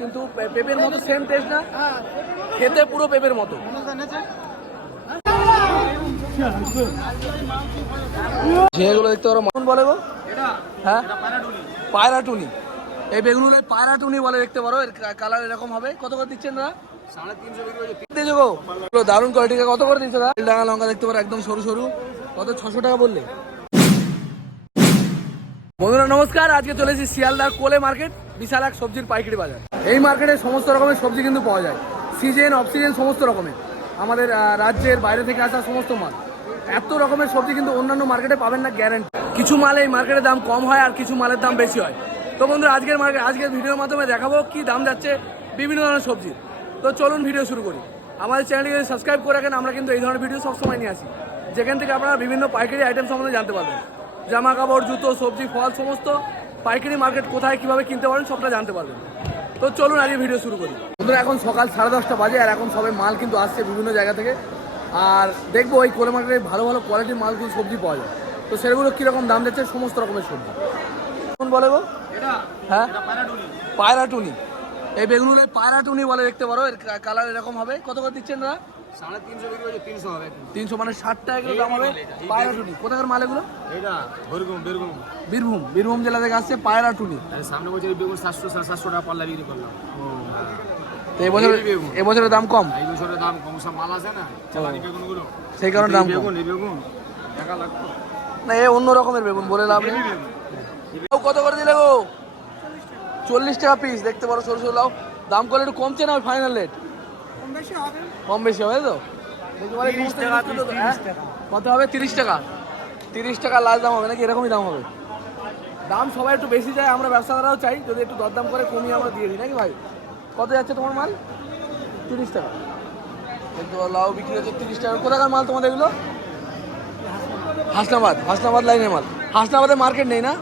কিন্তু মতো same test না। খেতে পুরো মতো। দেখতে পারো বলে গো। হ্যাঁ? পায়রা টুনি এই বেগুনগুলো পায়রা টুনি বলে দেখতে পারো, এর কালার এরকম হবে। কত করে দিচ্ছেন না দিয়েছ গো। এগুলো দারুণ কোয়ালিটি কত করে দিচ্ছ দা ডাঙা লঙ্কা দেখতে পারো, একদম সরু সরু। কত? ছশো টাকা বললে। বন্ধুরা, নমস্কার। আজকে চলে এসেছি শিয়ালদার কোলে মার্কেট, বিশাল এক সবজির পাইকারি বাজার। এই মার্কেটে সমস্ত রকমের সবজি কিন্তু পাওয়া যায়। সিজন অফ সিজন সমস্ত রকমের। আমাদের রাজ্যের বাইরে থেকে আসা সমস্ত মাল। এত রকমের সবজি কিন্তু অন্যান্য মার্কেটে পাবেন না গ্যারান্টি কিছু মাল এই মার্কেটের দাম কম হয় আর কিছু মালের দাম বেশি হয়। তো বন্ধুরা, আজকের মার্কেট আজকের ভিডিওর মাধ্যমে দেখাবো কি দাম যাচ্ছে বিভিন্ন ধরনের সবজির তো চলুন ভিডিও শুরু করি। আমাদের চ্যানেলটিকে সাবস্ক্রাইব করে রাখেন, আমরা কিন্তু এই ধরনের ভিডিও সবসময় নিয়ে আসি। যেখান থেকে আপনারা বিভিন্ন পাইকারি আইটেম সম্বন্ধে জানতে পারবেন। জামা কাপড় জুতো সবজি ফল সমস্ত পাইকারি মার্কেট কোথায় কীভাবে কিনতে পারেন সবটা জানতে পারবেন। তো চলুন আজকে ভিডিও শুরু করি। বন্ধুরা এখন সকাল সাড়ে দশটা বাজে আর এখন সবাই মাল কিন্তু আসছে বিভিন্ন জায়গা থেকে। আর দেখব এই কোলে মার্কেটে ভালো ভালো কোয়ালিটির মালগুলো সবজি পাওয়া যায়। তো সেগুলো কীরকম দাম যাচ্ছে সমস্ত রকমের সবজি। কোন বলে গো? হ্যাঁ? পায়রা টুনি এই বেগুনগুলো পায়রা টুনি বলে দেখতে পারো এর কালার এরকম হবে। কত করে দিচ্ছেন দাদা? তিনশো মানে ষাট টাকা কিলো দাম হবে। পায়রা টুনি কোথাকার মাল এগুলো? বীরভূম বীরভূম। বীরভূম বীরভূম জেলা থেকে আসছে পায়রা টুনি। সামনে বছর বেগুন সাতশো সাতশো টাকা পাল্লা বিক্রি করলাম। তো এবছর বেগুন। এবছরের দাম কম? এই বছরের দাম কম সব মাল আছে না? বেগুনগুলো। সেই কারণে দাম এই বেগুন এই বেগুন। টাকা লাগতো না এ অন্য রকমের বেগুন বলে লাভ নেই। কত করে দিলে গো? চল্লিশ টাকা পিস দেখতে পারো সরু সরু লাউ দাম করলে একটু কমছে না ফাইনাল রেট কম বেশি হবে তো? হ্যাঁ? কত হবে? তিরিশ টাকা। তিরিশ টাকা লাস্ট দাম হবে নাকি? এরকমই দাম হবে। দাম সবাই একটু বেশি যায় আমরা ব্যবসাদারাও চাই। যদি একটু দরদাম করে কমিয়ে আমরা দিয়ে দিই নাকি ভাই? কত যাচ্ছে তোমার মাল? তিরিশ টাকা। লাউ বিক্রি হচ্ছে তিরিশ টাকা। কোথাকার মাল তোমাদের এগুলো? হাসনাবাদ। হাসনাবাদ লাইনের মাল। হাসনাবাদের মার্কেট নেই না?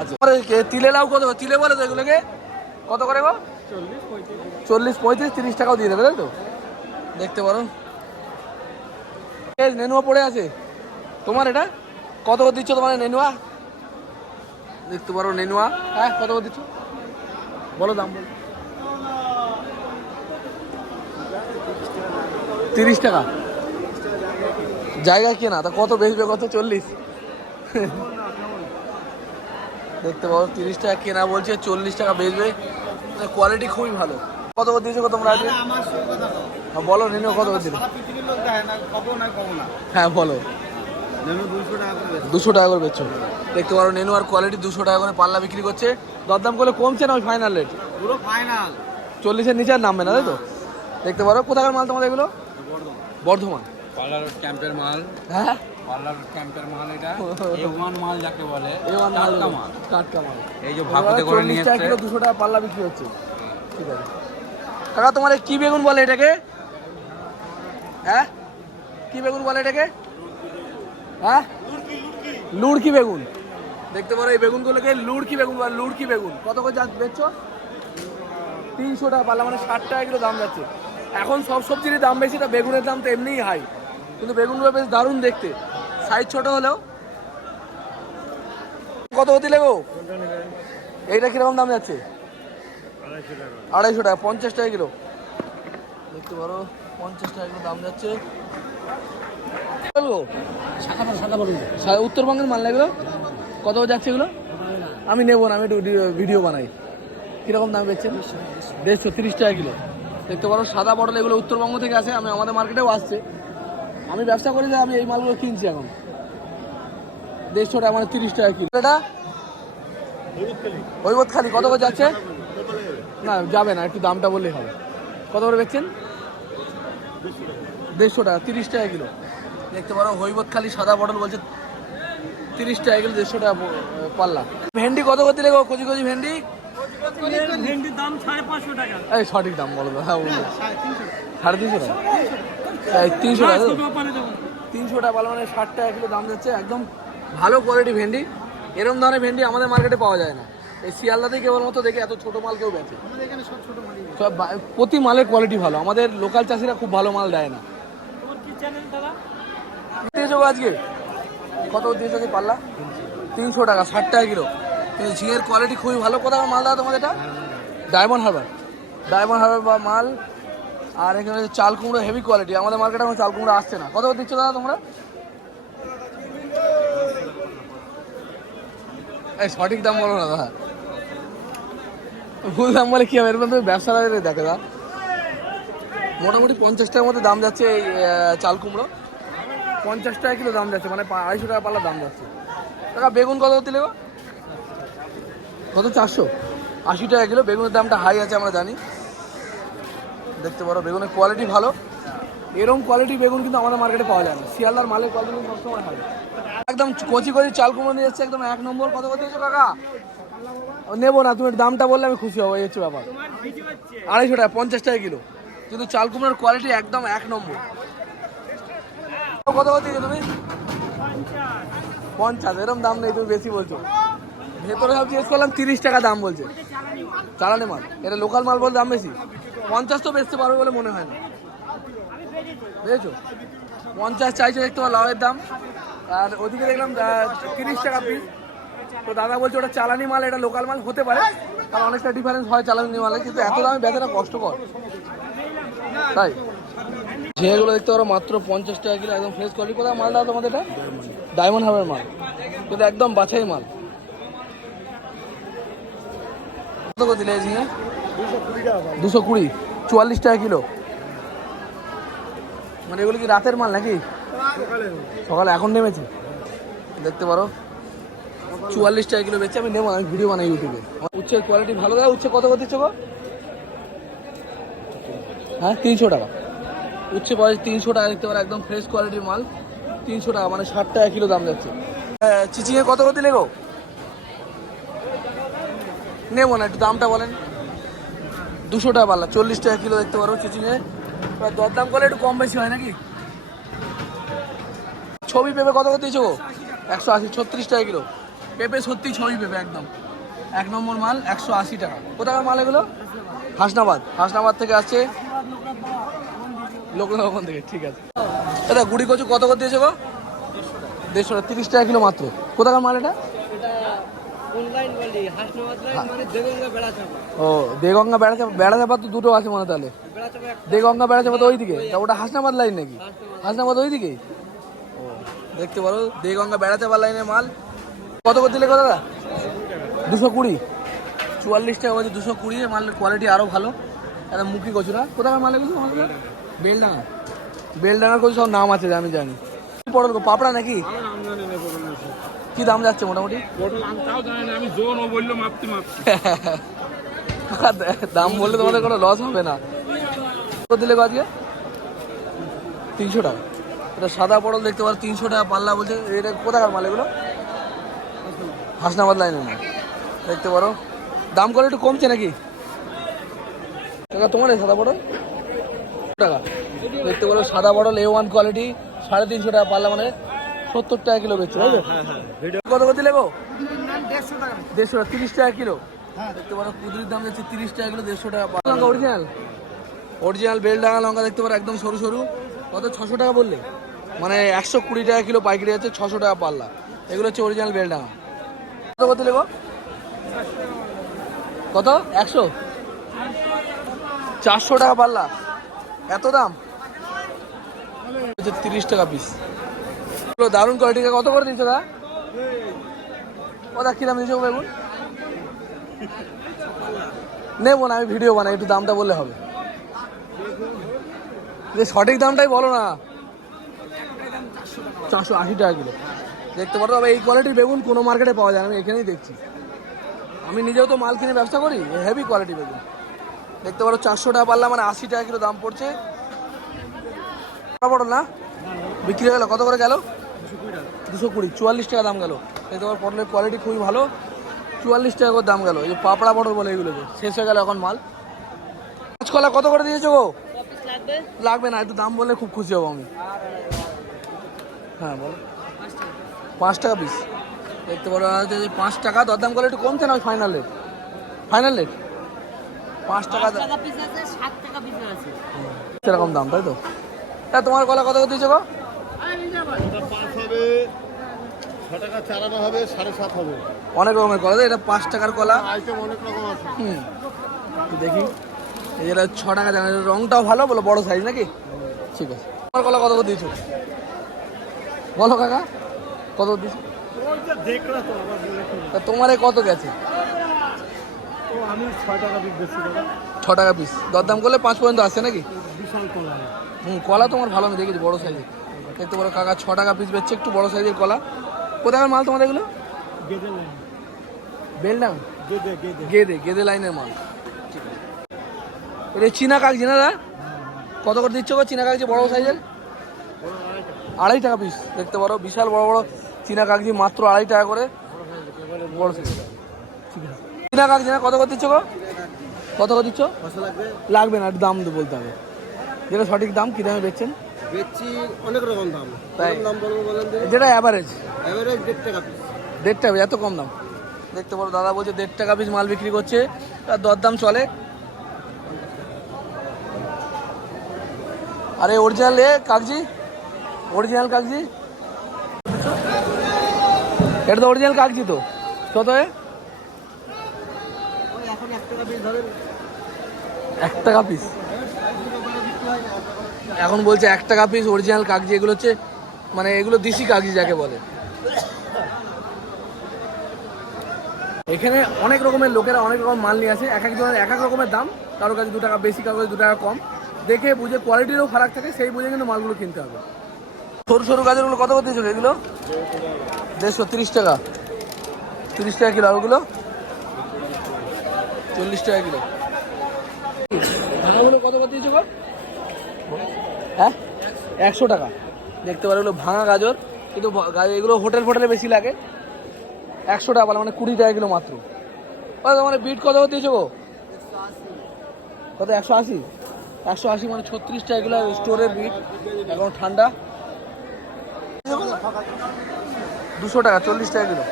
আচ্ছা তিলে লাউ কত? তিলে বলে তো এগুলোকে। কত করে গো? চল্লিশ পঁয়ত্রিশ, তিরিশ টাকাও দিয়ে দেবে, তাই তো? দেখতে পারো। নেনুয়া পড়ে আছে। তোমার এটা? কত করে দিচ্ছ তোমার নেনুয়া? দেখতে পারো, নেনুয়া। হ্যাঁ কত করে দিচ্ছ? বলো দাম, বলো। তিরিশ টাকা। জায়গা কেনা, তা কত বেচবে, কত? চল্লিশ। দেখতে পাবো তিরিশ টাকা কেনা বলছে, চল্লিশ টাকা বেচবে। কোয়ালিটি খুবই ভালো। কত করে দিয়েছ তোমরা আজকে হ্যাঁ, বলো নেনু কত করে দিলে? পৃথিবীর লোক দেয় না কব না কব না। হ্যাঁ বলো। দুশো টাকা করে দুশো টাকা করে বেচছো। দেখতে পারো নেনু আর কোয়ালিটি দুশো টাকা করে পাল্লা বিক্রি করছে। দরদাম করলে কমছে না ওই ফাইনাল রেট পুরো ফাইনাল চল্লিশের নিচে আর নামবে না তাই তো? দেখতে পারো কোথাকার মাল তোমাদের এগুলো? বর্ধমান। পার্লার ক্যাম্পের মাল। হ্যাঁ? পার্লার ক্যাম্পের মাল এটা। এ ওয়ান মাল যাকে বলে এই মাল মাল। টাটকা মাল। এই যে ভাকুতে করে নিয়ে চল্লিশ টাকা এসছে টাকা পাল্লা বিক্রি হচ্ছে। ঠিক আছে। কাকা তোমার কি বেগুন বলে এটাকে? হ্যাঁ? কি বেগুন বলে এটাকে? হ্যাঁ? লুড়কি বেগুন। দেখতে পারো এই বেগুনগুলোকে লুড়কি বেগুন বলে লুড়কি বেগুন। কত করে যা বেচছো? তিনশো টাকা পাল্লা মানে ষাট টাকা কিলো দাম যাচ্ছে। এখন সব সবজিরই দাম বেশি তা বেগুনের দাম তো এমনিই হাই। কিন্তু বেগুনগুলো বেশ দারুণ দেখতে। সাইজ ছোট হলেও। কত দিলে গো এইটা কীরকম দাম যাচ্ছে? আড়াইশো টাকা, পঞ্চাশ টাকা কিলো। দেখতে পারো, পঞ্চাশ টাকা কিলো দাম যাচ্ছে। উত্তরবঙ্গের মাল না এগুলো? কত যাচ্ছে এগুলো? আমি নেব না, আমি একটু ভিডিও বানাই। কীরকম দাম বেচছেন দেড়শো, তিরিশ টাকা কিলো। দেখতে পারো, সাদা পটল এগুলো উত্তরবঙ্গ থেকে আসে, আমি আমাদের মার্কেটেও আসছে। আমি ব্যবসা করি যে আমি এই মালগুলো কিনছি এখন। দেড়শো টাকা মানে তিরিশ টাকা কিলো এটা? হৈবত খালি কত করে যাচ্ছে? না যাবে না একটু দামটা বললেই হবে। কত করে বেচছেন? দেড়শো টাকা তিরিশ টাকা কিলো। দেখতে পারো হৈবত খালি সাদা বটল বলছে তিরিশ টাকা কিলো দেড়শো টাকা পাল্লা। ভেন্ডি কত করে দিলে কচি কচি ভেন্ডি? ভেন্ডির দাম সাড়ে পাঁচশো টাকা। এই সঠিক দাম বলো হ্যাঁ সাড়ে তিনশো টাকা? তিনশো টাকা। তিনশো টাকা মানে ষাট টাকা কিলো দাম যাচ্ছে। একদম ভালো কোয়ালিটি ভেন্ডি। এরকম ধরনের ভেন্ডি আমাদের মার্কেটে পাওয়া যায় না। এই শিয়ালদাতেই কেবলমাত্র দেখে এত ছোট মাল কেউ বেচে। সব প্রতি মালের কোয়ালিটি ভালো। আমাদের লোকাল চাষিরা খুব ভালো মাল দেয় না। তোমার কি চ্যানেল দাদা? দিয়েছ আজকে? কত দিয়েছ কি পাল্লা? তিনশো টাকা ষাট টাকা কিলো। কিন্তু ঝিঙের কোয়ালিটি খুবই ভালো। কোথাও মাল দাও তোমাদের এটা? ডায়মন্ড হারবার ডায়মন্ড হারবার বা মাল আর এখানে চাল কুমড়ো হেভি কোয়ালিটি আমাদের মার্কেটে এখন চাল কুমড়ো আসছে না। কত দিচ্ছ দাদা তোমরা? এই সঠিক দাম বলো না দাদা। ভুল দাম বলে কি হবে? এর মধ্যে ব্যবসাদারের দেখে দা মোটামুটি পঞ্চাশ টাকার মধ্যে দাম যাচ্ছে এই চাল কুমড়ো। পঞ্চাশ টাকা কিলো দাম যাচ্ছে মানে আড়াইশো টাকা পাল্লা দাম যাচ্ছে। টাকা বেগুন কত দিলে কত? চারশো। আশি টাকা কিলো। বেগুনের দামটা হাই আছে, আমরা জানি। দেখতে পারো, বেগুনের কোয়ালিটি ভালো। এরকম কোয়ালিটি বেগুন কিন্তু আমাদের মার্কেটে পাওয়া যায় না। শিয়ালদার মালের কোয়ালিটি সবসময় ভালো। একদম কচি কচি চাল কুমড়ো নিয়ে যাচ্ছে একদম এক নম্বর। কত কত দিয়েছ কাকা? নেব না, তুমি দামটা বললে আমি খুশি হব, এই হচ্ছে ব্যাপার। আড়াইশো টাকা, পঞ্চাশ টাকা কিলো। কিন্তু চাল কুমড়োর কোয়ালিটি একদম এক নম্বর। কত কত তুমি? পঞ্চাশ। এরকম দাম নেই, তুমি বেশি বলছো। ভেতরে সব জিজ্ঞেস করলাম, তিরিশ টাকা দাম বলছে। চালানে মাল। এটা লোকাল মাল বলে দাম বেশি? পঞ্চাশ তো বেচতে পারবে বলে মনে হয় না। বুঝেছ? পঞ্চাশ চাইছে দেখতে পাবো লাউয়ের দাম। আর ওদিকে দেখলাম তিরিশ টাকা পিস তো দাদা বলছে ওটা চালানি মাল, এটা লোকাল মাল হতে পারে। কারণ অনেকটা ডিফারেন্স হয় চালানি মালে, কিন্তু এত দামে বেচাটা কষ্টকর। তাই? ঝিঙেগুলো দেখতে পারো, মাত্র পঞ্চাশ টাকা কিলো, একদম ফ্রেশ কোয়ালিটি কোথায় মাল দাও তোমাদের এটা? ডায়মন্ড হাবের মাল। কিন্তু একদম বাছাই মাল। কত দিলে ঝিঙে দুশো কুড়ি চুয়াল্লিশ টাকা কিলো। মানে এগুলো কি রাতের মাল নাকি? সকালে এখন নেমেছে। দেখতে পারো। চুয়াল্লিশ টাকা কিলো বেচে আমি নেব আমি ভিডিও বানাই ইউটিউবে। উচ্ছের কোয়ালিটি ভালো দেয় উচ্ছে কত করে দিচ্ছ হ্যাঁ তিনশো টাকা। উচ্ছে পাওয়া তিনশো টাকা দেখতে পারো একদম ফ্রেশ কোয়ালিটির মাল। তিনশো টাকা মানে ষাট টাকা কিলো দাম যাচ্ছে। হ্যাঁ, চিচিঙে কত দিলে গো? নেব না একটু দামটা বলেন। দুশো টাকা পাল্লা চল্লিশ টাকা কিলো দেখতে পারো চিচিংয়ে। এবার দরদাম করলে একটু কম বেশি হয় নাকি? ছবি পেঁপে কত করে দিয়েছ একশো আশি, ছত্রিশ টাকা কিলো। পেঁপে সত্যি ছবি পেঁপে একদম। এক নম্বর মাল, একশো আশি টাকা। কোথাকার মাল এগুলো? হাসনাবাদ। হাসনাবাদ থেকে আসছে লোকনাথ থেকে, ঠিক আছে। দাদা, গুড়ি কচু কত করে দিয়েছ গো? দেড়শো টাকা, তিরিশ টাকা কিলো মাত্র। কোথাকার মাল এটা? লাইন মানে ও দেগঙ্গা বেড়া চাপা বেড়া চাপা তো দুটো আছে মনে তাহলে। দেগঙ্গা বেড়া চাপা তো ওইদিকে। তা ওটা হাসনাবাদ লাইন নাকি? হাসনাবাদ। ওইদিকে? ও দেখতে পারো দেগঙ্গা বেড়া চাপা লাইনের মাল। কত করে দিলে দাদা? দুশো কুড়ি। চুয়াল্লিশ টাকা বলছে দুশো কুড়ি। মালের কোয়ালিটি আরও ভালো। একটা মুখি কচুরা। কোথাকার মাল এগুলো মালগুলো? বেলডাঙ্গা। বেলডাঙ্গার কচু সব নাম আছে আমি জানি। পটল পাপড়া নাকি? কি দাম যাচ্ছে মোটামুটি? আমি জোন ও বলল মাপতে মাপতে। দাম বললে তোমাদের কোনো লস হবে না। কত দিলে আজকে? তিনশো টাকা। এটা সাদা পটল দেখতে পারো তিনশো টাকা পাল্লা বলছে। এটা কোথাকার মাল এগুলো? হাসনাবাদ লাইনের না দেখতে পারো। দাম করে একটু কমছে নাকি? টাকা তোমার এই সাদা পটল? টাকা। দেখতে পারো সাদা পটল এ ওয়ান কোয়ালিটি সাড়ে তিনশো টাকা পাল্লা মানে সত্তর টাকা কিলো বেচছে তাই তো? কত করে দিলে দেড়শো টাকা তিরিশ টাকা কিলো? দেখতে পারো কুদরির দাম যাচ্ছে তিরিশ টাকা কিলো দেড়শো টাকা। পাল্লা লঙ্কা অরিজিনাল অরিজিনাল বেল ডাঙা লঙ্কা দেখতে পারো একদম সরু সরু। কত? ছশো টাকা বললে? মানে একশো কুড়ি টাকা কিলো পাইকারি আছে ছশো টাকা পাল্লা। এগুলো হচ্ছে অরিজিনাল বেল ডাঙা। কত কত লেগো কত? একশো? চারশো টাকা পাল্লা। এত দাম? হচ্ছে তিরিশ টাকা পিস দারুণ কোয়ালিটি কত করে দিচ্ছ দা কত কি দাম দিচ্ছ বেগুন নেব না, আমি ভিডিও বানাই, একটু দামটা বললে হবে। যে সঠিক দামটাই বলো না। চারশো আশি টাকা কিলো। দেখতে পারো তবে এই কোয়ালিটির বেগুন কোনো মার্কেটে পাওয়া যায় না, আমি এখানেই দেখছি। আমি নিজেও তো মাল কিনে ব্যবসা করি হেভি কোয়ালিটি বেগুন। দেখতে পারো চারশো টাকা পারলাম মানে আশি টাকা কিলো দাম পড়ছে। বড় না? বিক্রি হয়ে গেল, কত করে গেল? দুশো কুড়ি চুয়াল্লিশ টাকা দাম গেল। এই তোমার পটলের কোয়ালিটি খুবই ভালো। চুয়াল্লিশ টাকা করে দাম গেল। এই যে পাপড়া পটল বলে এগুলোকে। শেষ হয়ে গেল এখন মাল। কাঁচকলা কত করে দিয়েছ গো? লাগবে না একটু দাম বললে খুব খুশি হব আমি। হ্যাঁ বলো। পাঁচ টাকা পিস দেখতে পারো যদি পাঁচ টাকা দরদাম করে একটু কমছে না ফাইনাল রেট ফাইনাল রেট পাঁচ টাকা সেরকম দাম তাই তো? তা তোমার কলা কত করে দিয়েছ গো? ছ টাকা চারানো হবে সাড়ে সাত হবে। অনেক রকমের কলা এটা পাঁচ টাকার কলা। আইটেম অনেক রকম আছে। হুম। দেখি। এই যেটা ছ টাকা জানা রংটাও ভালো বলো বড় সাইজ নাকি? ঠিক আছে। তোমার কলা কত করে দিয়েছ? বলো কাকা কত দিয়েছ? তো তোমার কত গেছে? ছ টাকা পিস দরদাম করলে পাঁচ পর্যন্ত আসছে নাকি? হুম কলা তোমার ভালো আমি দেখেছি বড় সাইজের দেখতে পারো কাকা ছ টাকা পিস বেচছে একটু বড় সাইজের কলা। কোথাকার মাল তোমাদের এগুলো? গেদে লাইন বেলডাং গেদে গেদে। লাইনের মাল ঠিক আছে এটা চীনা কাগজি না কত করে দিচ্ছ গো চীনা কাগজি বড় সাইজের আড়াই টাকা পিস দেখতে পারো। বিশাল বড় বড় চীনা কাগজি মাত্র আড়াই টাকা করে। বড় সাইজ ঠিক আছে। চীনা কাগজি না কত করে দিচ্ছ গো? কত করে দিচ্ছ? লাগবে না একটু দাম বলতে হবে। যেটা সঠিক দাম কী দামে বেচছেন? বেচছি অনেক রকম দাম। তাই? দাম বলব বলেন যেটা অ্যাভারেজ এভারেজ দেড় টাকা পিস দেড় টাকা এত কম দাম। দেখতে পারো দাদা বলছে দেড় টাকা পিস মাল বিক্রি করছে। তার দরদাম চলে। আরে অরিজিনাল এ কাগজি অরিজিনাল কাগজি এটা তো অরিজিনাল কাগজি তো। কত এ? এক টাকা পিস এখন বলছে এক টাকা পিস অরিজিনাল কাগজি, এগুলো হচ্ছে মানে এগুলো দেশি কাগজি যাকে বলে। এখানে অনেক রকমের লোকেরা অনেক রকম মাল নিয়ে আসে এক একজনের এক এক রকমের দাম, কারও কাছে দু টাকা বেশি, কারও কাছে দু টাকা কম। দেখে বুঝে কোয়ালিটিরও ফারাক থাকে, সেই বুঝে কিন্তু মালগুলো কিনতে হবে। সরু সরু গাজরগুলো কত করতে ছিল এগুলো? দেড়শো তিরিশ টাকা। তিরিশ টাকা কিলো আর ওগুলো চল্লিশ টাকা কিলো। ভাঙাগুলো কত করে দিয়েছ হ্যাঁ? একশো টাকা। দেখতে পারো এগুলো ভাঙা গাজর, কিন্তু এগুলো হোটেল ফোটেলে বেশি লাগে। একশো টাকা মানে কুড়ি টাকা কিলো মাত্র। তোমার বিট কত দিয়েছ গো? কত, একশো আশি? একশো আশি মানে ছত্রিশ টাকা কিলো স্টোরের বিট, এখন ঠান্ডা। দুশো টাকা, চল্লিশ টাকা কিলো।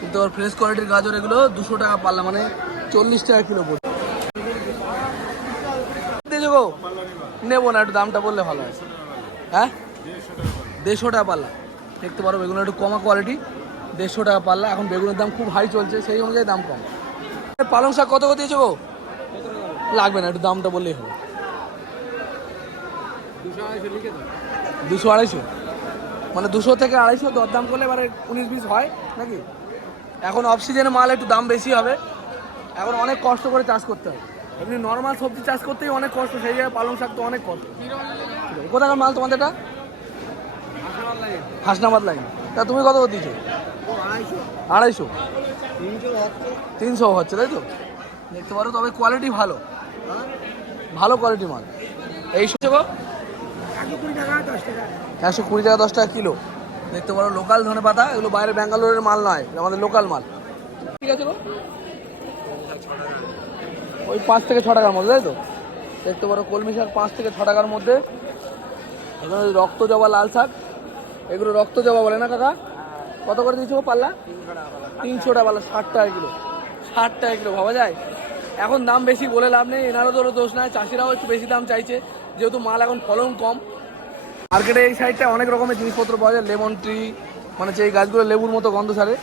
কিন্তু ওর ফ্রেশ কোয়ালিটির গাজর এগুলো দুশো টাকা পাল্লা মানে চল্লিশ টাকা কিলো পড়ছে। গো? নেব না একটু দামটা বললে ভালো হয়। হ্যাঁ? দেড়শো টাকা পাল্লা। দেখতে পারো বেগুন একটু কমা কোয়ালিটি দেড়শো টাকা পাল্লা এখন বেগুনের দাম খুব হাই চলছে সেই অনুযায়ী দাম কম। পালং শাক কত করে দিয়েছ গো? লাগবে না একটু দামটা বললেই হবে। দুশো আড়াইশো মানে দুশো থেকে আড়াইশো দরদাম করলে এবারে উনিশ বিশ হয় নাকি? এখন অফ সিজনে মাল একটু দাম বেশি হবে। এখন অনেক কষ্ট করে চাষ করতে হয়। এমনি নর্মাল সবজি চাষ করতেই অনেক কষ্ট, সেই জায়গায় পালং শাক তো অনেক কষ্ট। কোথাকার মাল তোমাদের এটা? হাসনাবাদ লাইন তা তুমি কত ও আড়াইশো। তিনশো হচ্ছে, তাই তো? দেখতে পারো, তবে কোয়ালিটি ভালো। ভালো কোয়ালিটি মাল। এই সব একশো কুড়ি টাকা, দশ টাকা কিলো। দেখতে পারো লোকাল ধনে পাতা, এগুলো বাইরে ব্যাঙ্গালোরের মাল নয়, আমাদের লোকাল মাল। ঠিক আছে গো? ওই পাঁচ থেকে ছ টাকার মধ্যে, তাই তো? দেখতে পারো কলমি শাক পাঁচ থেকে ছ টাকার মধ্যে। এখানে রক্ত জবা লাল শাক। এগুলো রক্ত জবা বলে না কাকা? কত করে দিয়েছ পাল্লা? তিনশো টাকা পাল্লা, ষাট টাকা কিলো। ষাট টাকা কিলো, ভাবা যায়? এখন দাম বেশি বলে লাভ নেই, এনারও তো দোষ নাই, চাষিরাও একটু বেশি দাম চাইছে। যেহেতু মাল এখন ফলন কম। মার্কেটে এই সাইডটা অনেক রকমের জিনিসপত্র পাওয়া যায়, লেমন ট্রি মানে যে গাছগুলো লেবুর মতো গন্ধ সারে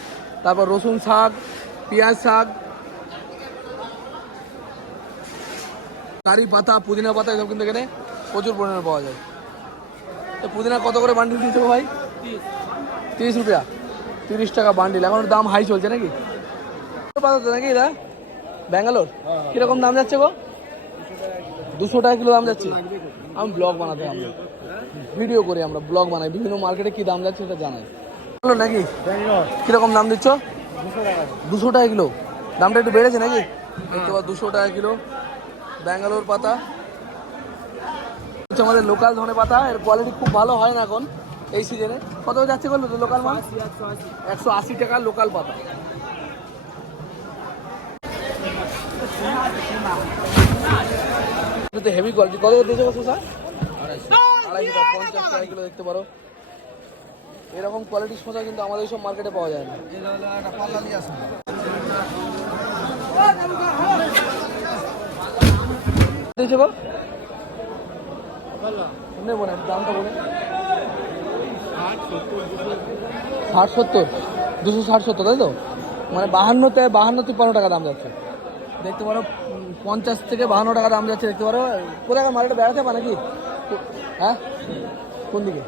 তারপর রসুন শাক, পেঁয়াজ শাক কারি পাতা পুদিনা পাতা এসব কিন্তু এখানে প্রচুর পরিমাণে পাওয়া যায়। তো পুদিনা কত করে বান্ডিল দিচ্ছ ভাই? তিরিশ রুপিয়া। তিরিশ টাকা বান্ডিল এখন দাম হাই চলছে নাকি? পাতা তো নাকি এটা ব্যাঙ্গালোর? কীরকম দাম যাচ্ছে গো? দুশো টাকা কিলো দাম যাচ্ছে। আমি ব্লগ বানাতে আমরা ভিডিও করি আমরা ব্লগ বানাই। বিভিন্ন মার্কেটে কী দাম যাচ্ছে সেটা জানাই। বলো নাকি? কীরকম দাম দিচ্ছ? দুশো টাকা। কিলো। দামটা একটু বেড়েছে নাকি? পাচ্ছ দুশো টাকা কিলো। ব্যাঙ্গালোর পাতা। হচ্ছে আমাদের লোকাল ধনে পাতা, এর কোয়ালিটি খুব ভালো হয় না এখন এই সিজনে কত যাচ্ছে বলল তো লোকাল মাল? একশো আশি টাকা লোকাল পাতা। হেভি কোয়ালিটি কত দিয়েছে শসা আড়াইশো টাকা পঞ্চাশ টাকা কিলো দেখতে পারো। এরকম কোয়ালিটির শসা কিন্তু আমাদের সব মার্কেটে পাওয়া যায় না। একটা পাল্লা নিয়ে আসুন দিয়েছে গো নেব না দামটা বলে ষাট সত্তর দুশো। ষাট সত্তর? তাই তো? মানে বাহান্নতে বাহান্ন তিপ্পান্ন টাকা দাম যাচ্ছে। দেখতে পারো পঞ্চাশ থেকে বাহান্ন টাকা দাম যাচ্ছে দেখতে পারো। কোথায় মার্কেটে বেড়াতে পা নাকি? হ্যাঁ? কোন দিকে?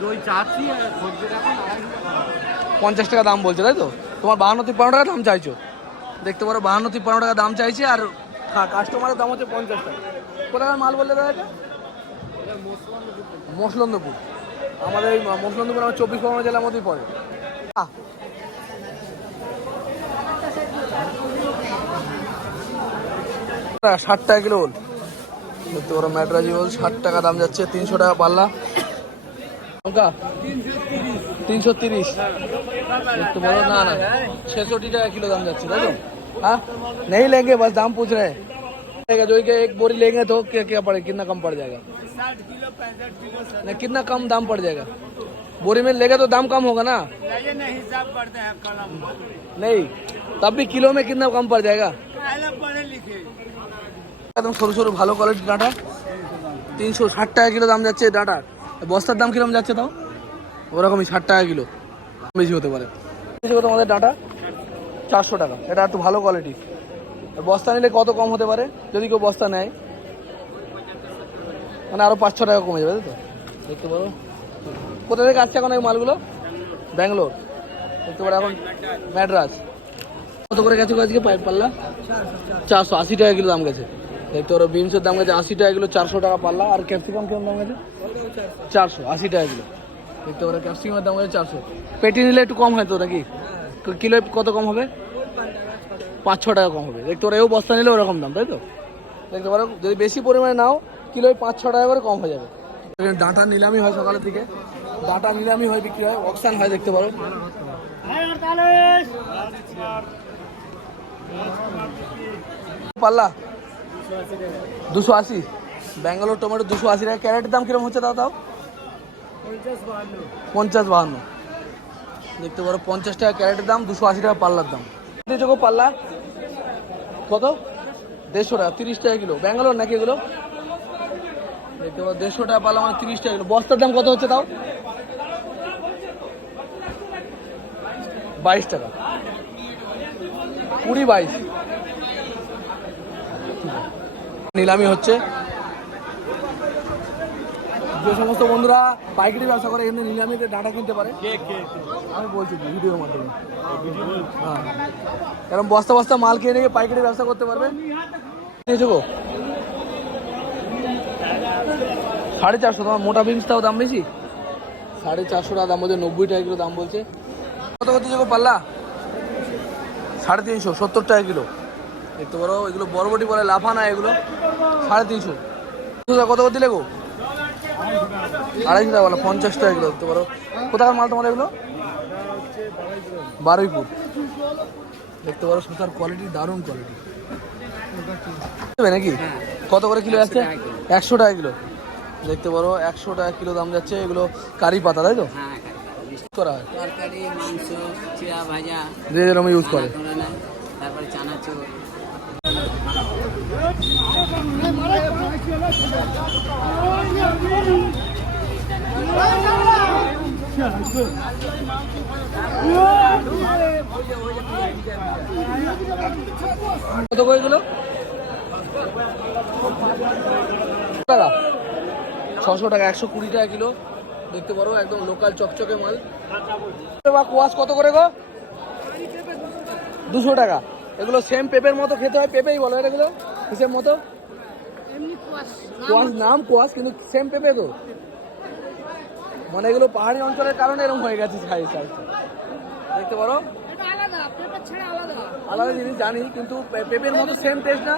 দই চাচ্ছি আর সবজি এখন আড়াইশো টাকা। পঞ্চাশ টাকা দাম বলছে তাই তো? তোমার বাহান্ন তিপ্পান্ন টাকা দাম চাইছো। দেখতে পারো বাহান্ন তিপ্পান্ন টাকা দাম চাইছে আর হ্যাঁ কাস্টমারের দাম হচ্ছে পঞ্চাশ টাকা। কোথাকার মাল বললে দাদা মসলন্দপুর। আমাদের এই মসলন্দপুর আমার চব্বিশ পরগনা জেলার মধ্যেই পড়ে। ষাট টাকা কিলো বল তো ম্যাট্রাজি ম্যাড্রাজি ষাট টাকা দাম যাচ্ছে, তিনশো টাকা পাল্লা। লঙ্কা? তিনশো তিরিশ। একটু বলো না না, ছেষট্টি টাকা কিলো দাম যাচ্ছে, তাই তো? हाँ नहीं लेंगे बस दाम पूछ रहे हैं लेगा जो कि एक बोरी लेंगे तो क्या क्या पड़े कितना कम पड़ जाएगा नहीं कितना कम दाम पड़ जाएगा बोरी में लेगा तो दाम कम होगा ना हिसाब करते हैं कलम नहीं तब भी किलो में कितना कम पड़ जाएगा पढ़े लिखे একদম সরু সরু ভালো কোয়ালিটির ডাঁটা তিনশো ষাট টাকা কিলো দাম যাচ্ছে ডাঁটা বস্তার দাম কিরকম যাচ্ছে তাও ওরকমই ষাট টাকা কিলো বেশি হতে পারে বেশি কত তোমাদের ডাঁটা চারশো টাকা। এটা একটু ভালো কোয়ালিটি বস্তা নিলে কত কম হতে পারে? যদি কেউ বস্তা নেয়। মানে আরও পাঁচ ছ টাকা কমে যাবে তো? দেখতে পারো। কোথা থেকে আসছে এখন এই মালগুলো? ব্যাঙ্গালোর। দেখতে পারো এখন ম্যাড্রাস। কত করে গেছে আজকে পাইপ পাল্লা? চারশো, আশি টাকা কিলো দাম গেছে। দেখতে পারো, বিনসের দাম গেছে আশি টাকা কিলো, চারশো টাকা পাল্লা। আর ক্যাপসিকাম কেমন দাম গেছে? চারশো, আশি টাকা কিলো। দেখতে পারো, ক্যাপসিকামের দাম গেছে চারশো। পেটি নিলে একটু কম হয় তো, নাকি? কিলো কত কম হবে? পাঁচ, ছ টাকা কম হবে। দেখতে পারো এও বস্তা নিলে ওরকম দাম, তাই তো? দেখতে পারো, যদি বেশি পরিমাণে নাও, কিলোয় পাঁচ, ছ টাকা করে কম হয়ে যাবে। ডাঁটা নিলামি হয় সকালের থেকে ডাঁটা নিলামি হয় বিক্রি হয়, অকশান হয় দেখতে পারো। পাল্লা? দুশো আশি। ব্যাঙ্গালোর টমেটো দুশো আশি টাকা। ক্যারেটের দাম কীরকম হচ্ছে দাও তাও? পঞ্চাশ, বাহান্ন। দেখতে পারো, পঞ্চাশ টাকা ক্যারেটের দাম, দুশো আশি টাকা পাল্লার দাম। দিয়েছ পাল্লা। কত? দেড়শো টাকা, তিরিশ টাকা কিলো। ব্যাঙ্গালোর নাকি এগুলো? দেখতে পারো, দেড়শো টাকা পাল্লা মানে তিরিশ টাকা কিলো। বস্তার দাম কত হচ্ছে তাও? বাইশ টাকা। কুড়ি বাইশ। নিলামি হচ্ছে। যে সমস্ত বন্ধুরা পাইকারি ব্যবসা করে এখানে নিলামিতে ডাটা কিনতে পারে আমি বলছি ভিডিওর মাধ্যমে। হ্যাঁ। কারণ বস্তা বস্তা মাল কিনে নিয়ে পাইকারি ব্যবসা করতে পারবে। সাড়ে চারশো তোমার মোটা বিনস তাও দাম বেশি? সাড়ে চারশো টাকা দাম বলছে নব্বই টাকা কিলো দাম বলছে। কত কত গো পাল্লা? সাড়ে তিনশো সত্তর টাকা কিলো। দেখতে পারো এগুলো বড়বটি বলে লাফা না এগুলো। সাড়ে তিনশো। কত করে দিলে গো? আড়াইশো টাকা বলো পঞ্চাশ টাকা এগুলো দেখতে পারো। কোথাকার মাল তোমার এগুলো? বারুইপুর। দেখতে পারো শসার কোয়ালিটি দারুণ কোয়ালিটি নাকি? কত করে কিলো যাচ্ছে? একশো টাকা কিলো। দেখতে পারো একশো টাকা কিলো দাম যাচ্ছে। এগুলো কারি পাতা তাই তো? করা হয়। যে যেরকম ইউজ করে। তারপরে চানাচুর। কত করে এগুলো? টাকা ছশো টাকা একশো কুড়ি টাকা কিলো। দেখতে পারো একদম লোকাল চকচকে মাল। বা কোয়াশ কত করে গো? দুশো টাকা। এগুলো সেম পেঁপের মতো খেতে হয় পেঁপেই বলো এগুলো হিসেব মতো? কোয়াশ নাম কোয়াশ কিন্তু সেম পেঁপে তো। মানে এগুলো পাহাড়ি অঞ্চলের কারণে এরকম হয়ে গেছে সাইজ সাইজটা দেখতে পারো? আলাদা জিনিস জানি কিন্তু পেঁপের মতো সেম টেস্ট না?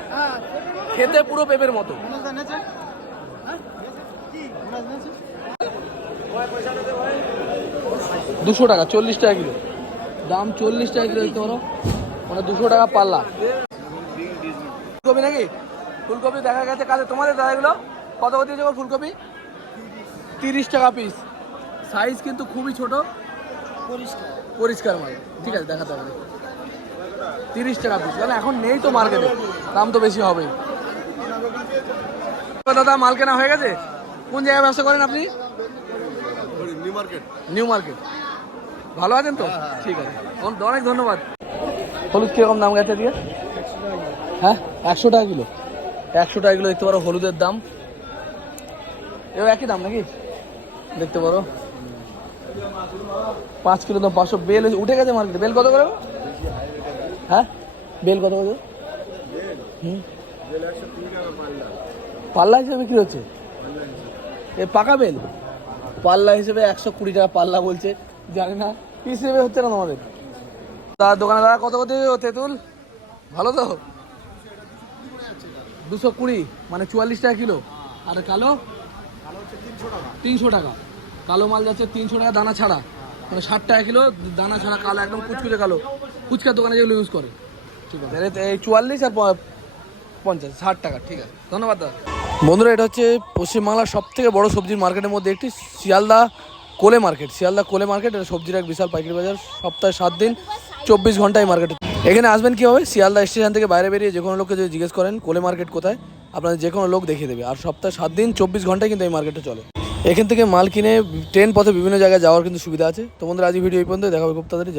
খেতে পুরো পেঁপের মতো। দুশো টাকা চল্লিশ টাকা কিলো। দাম চল্লিশ টাকা কিলো দেখতে পারো? মানে দুশো টাকা পাল্লা। ফুলকপি নাকি? ফুলকপি দেখা গেছে কাছে তোমাদের দাদা এগুলো কত দিয়েছে ফুলকপি? তিরিশ টাকা পিস সাইজ কিন্তু খুবই ছোট। পরিষ্কার মাল। ঠিক আছে দেখাতে হবে। তিরিশ টাকা পিস তাহলে এখন নেই তো মার্কেটে দাম তো বেশি হবেই। দাদা মাল কেনা হয়ে গেছে? কোন জায়গায় ব্যবসা করেন আপনি? New Market. New Market. ভালো আছেন তো? ঠিক আছে। অন- অনেক ধন্যবাদ। হলুদ কীরকম দাম গেছে দিয়ে হ্যাঁ একশো টাকা কিলো। একশো টাকা কিলো দেখতে পারো হলুদের দাম। এও একই দাম নাকি? দেখতে পারো। পাঁচ কিলো দাম পাঁচশো। বেল হয়েছে উঠে গেছে মার্কেটে। বেল কত করে? হ্যাঁ? বেল কত করে? হুম? পাল্লা হিসেবে বিক্রি হচ্ছে? এ পাকা বেল? পাল্লা হিসেবে একশো কুড়ি টাকা পাল্লা বলছে। জানি না। পিস হিসেবে হচ্ছে না তোমাদের? দাদা দোকানে দাদা কত কত তেঁতুল? ভালো তো? দুশো কুড়ি মানে চুয়াল্লিশ টাকা কিলো। আর কালো? তিনশো টাকা। কালো মাল যাচ্ছে তিনশো টাকা দানা ছাড়া। মানে ষাট টাকা কিলো দানা ছাড়া কালো একদম কুচকুচে কালো। ফুচকার দোকানে যেগুলো ইউজ করে। ঠিক আছে। এই চুয়াল্লিশ আর পঞ্চাশ ষাট টাকা ঠিক আছে। ধন্যবাদ দাদা। বন্ধুরা এটা হচ্ছে পশ্চিমবাংলার সব থেকে বড় সবজির মার্কেটের মধ্যে একটি শিয়ালদা কোলে মার্কেট। শিয়ালদা কোলে মার্কেট এটা সবজির এক বিশাল পাইকারি বাজার। সপ্তাহে সাত দিন চব্বিশ ঘন্টায় মার্কেট। এখানে আসবেন কীভাবে? শিয়ালদা স্টেশন থেকে বাইরে বেরিয়ে যে কোনো লোককে যদি জিজ্ঞেস করেন কোলে মার্কেট কোথায় আপনাদের যে কোনো লোক দেখিয়ে দেবে। আর সপ্তাহে সাত দিন চব্বিশ ঘন্টায় কিন্তু এই মার্কেটে চলে। এখান থেকে মাল কিনে ট্রেন পথে বিভিন্ন জায়গায় যাওয়ার কিন্তু সুবিধা আছে। তোমাদের আজ ভিডিও এই পর্যন্ত দেখা হবে খুব তাড়াতাড়ি।